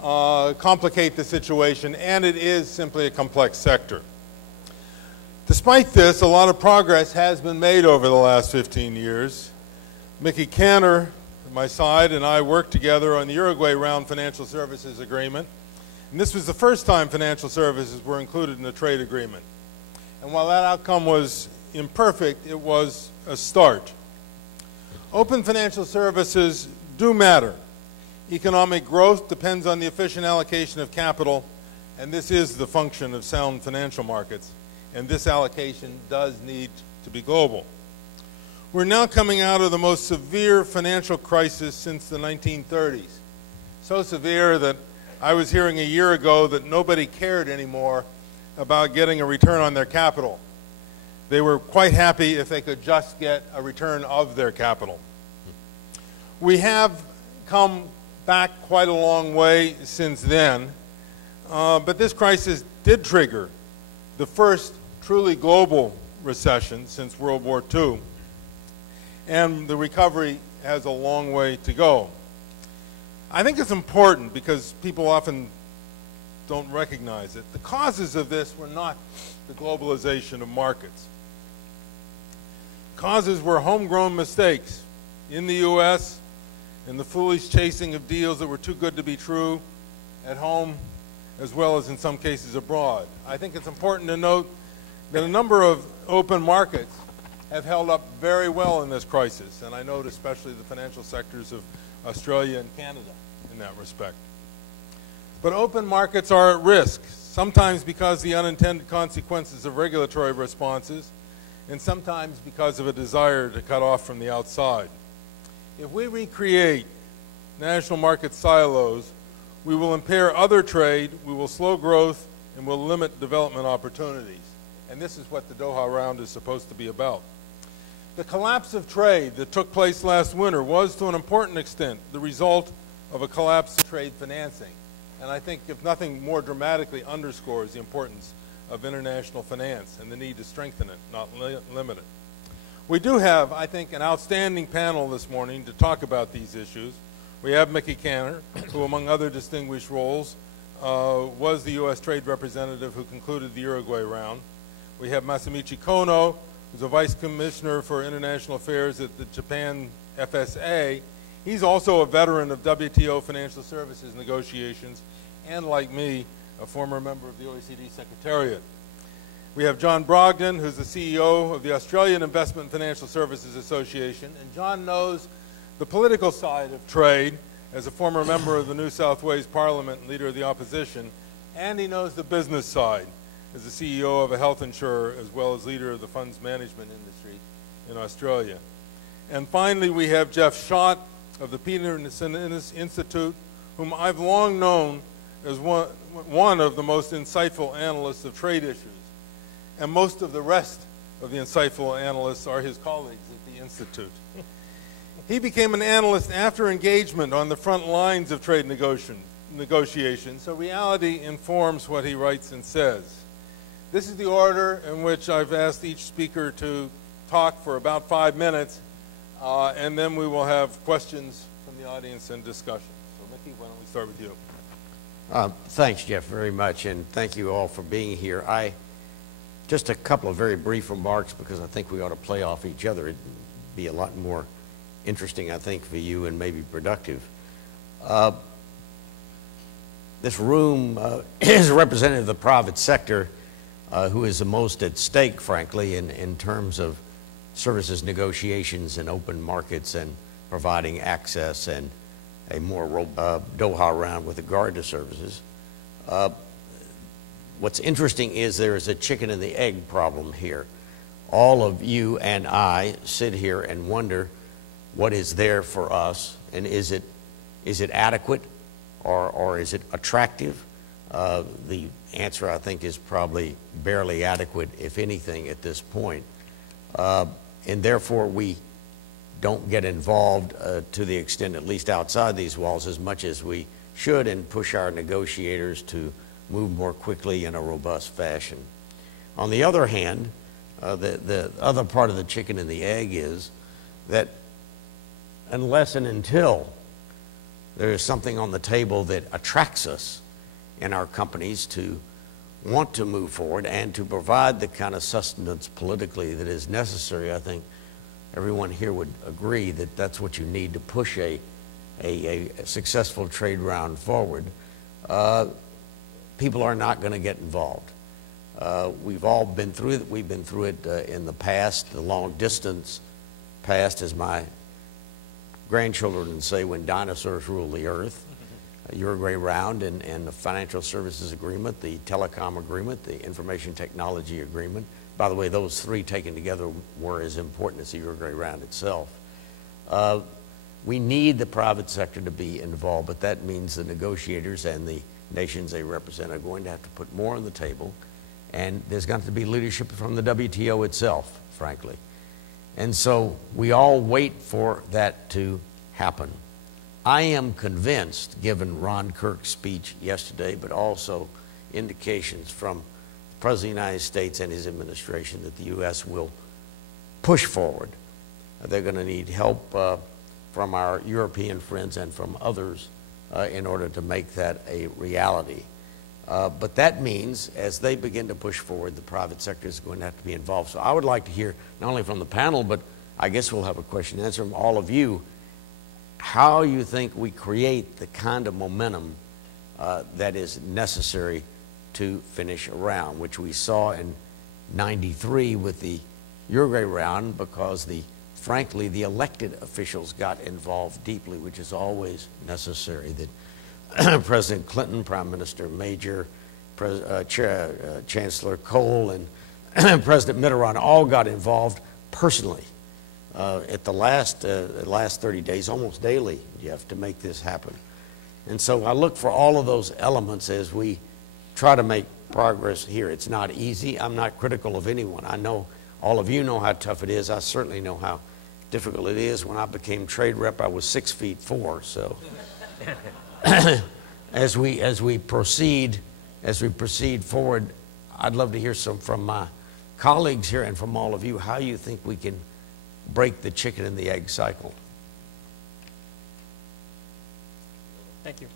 complicate the situation, and it is simply a complex sector. Despite this, a lot of progress has been made over the last 15 years. Mickey Kantor, my side, and I worked together on the Uruguay Round Financial Services Agreement, and this was the first time financial services were included in the trade agreement. And while that outcome was imperfect, it was a start. Open financial services do matter. Economic growth depends on the efficient allocation of capital, and this is the function of sound financial markets, and this allocation does need to be global. We're now coming out of the most severe financial crisis since the 1930s. So severe that I was hearing a year ago that nobody cared anymore about getting a return on their capital. They were quite happy if they could just get a return of their capital. We have come back quite a long way since then, but this crisis did trigger the first truly global recession since World War II, and the recovery has a long way to go. I think it's important because people often don't recognize it. The causes of this were not the globalization of markets. Causes were homegrown mistakes in the U.S., and the foolish chasing of deals that were too good to be true at home, as well as in some cases abroad. I think it's important to note that a number of open markets have held up very well in this crisis, and I note especially the financial sectors of Australia and Canada in that respect. But open markets are at risk, sometimes because of the unintended consequences of regulatory responses, and sometimes because of a desire to cut off from the outside. If we recreate national market silos, we will impair other trade, we will slow growth, and will limit development opportunities. And this is what the Doha Round is supposed to be about. The collapse of trade that took place last winter was, to an important extent, the result of a collapse in trade financing. And I think, if nothing more dramatically underscores the importance of international finance and the need to strengthen it, not limit it. We do have, I think, an outstanding panel this morning to talk about these issues. We have Mickey Kantor, who, among other distinguished roles, was the U.S. trade representative who concluded the Uruguay round. We have Masamichi Kono, who's a vice commissioner for international affairs at the Japan FSA. He's also a veteran of WTO financial services negotiations, and like me, a former member of the OECD Secretariat. We have John Brogdon, who's the CEO of the Australian Investment and Financial Services Association, and John knows the political side of trade as a former member of the New South Wales Parliament and leader of the opposition, and he knows the business side as the CEO of a health insurer as well as leader of the funds management industry in Australia. And finally, we have Jeff Schott of the Peterson Institute, whom I've long known as one of the most insightful analysts of trade issues. And most of the rest of the insightful analysts are his colleagues at the Institute. He became an analyst after engagement on the front lines of trade negotiations, so reality informs what he writes and says. This is the order in which I've asked each speaker to talk for about 5 minutes, and then we will have questions from the audience and discussion. So, Mickey, why don't we start with you? Thanks, Jeff, very much, and thank you all for being here. Just a couple of very brief remarks because I think we ought to play off each other. It'd be a lot more interesting, I think, for you and maybe productive. This room is a representative of the private sector who is the most at stake, frankly, in terms of services negotiations and open markets and providing access and a more Doha round with regard to services. What's interesting is there is a chicken and the egg problem here. All of you and I sit here and wonder what is there for us, and is it adequate or is it attractive? The answer, I think, is probably barely adequate, if anything, at this point. And therefore, we don't get involved to the extent, at least outside these walls, as much as we should, and push our negotiators to move more quickly in a robust fashion. On the other hand, the other part of the chicken and the egg is that unless and until there is something on the table that attracts us in our companies to want to move forward and to provide the kind of sustenance politically that is necessary. I think everyone here would agree that that's what you need to push a successful trade round forward. People are not going to get involved. We've all been through it. We've been through it in the past, the long distance past, as my grandchildren would say, when dinosaurs ruled the earth. Uruguay Round and the Financial Services Agreement, the Telecom Agreement, the Information Technology Agreement. By the way, those three taken together were as important as the Uruguay Round itself. We need the private sector to be involved, but that means the negotiators and the nations they represent are going to have to put more on the table, and there's going to be leadership from the WTO itself, frankly. And so we all wait for that to happen. I am convinced, given Ron Kirk's speech yesterday, but also indications from the President of the United States and his administration, that the U.S. will push forward. They're going to need help from our European friends and from others in order to make that a reality. But that means, as they begin to push forward, the private sector is going to have to be involved. So I would like to hear, not only from the panel, but I guess we'll have a question and answer from all of you, how you think we create the kind of momentum that is necessary to finish a round, which we saw in '93 with the Uruguay Round, because frankly, the elected officials got involved deeply, which is always necessary. That President Clinton, Prime Minister Major, Chancellor Kohl, and President Mitterrand all got involved personally. At the last 30 days, almost daily, you have to make this happen. And so I look for all of those elements as we try to make progress here. It's not easy. I'm not critical of anyone. I know all of you know how tough it is. I certainly know how difficult it is. When I became trade rep, I was 6'4". So as we proceed forward, I'd love to hear some from my colleagues here and from all of you, how you think we can break the chicken and the egg cycle. Thank you.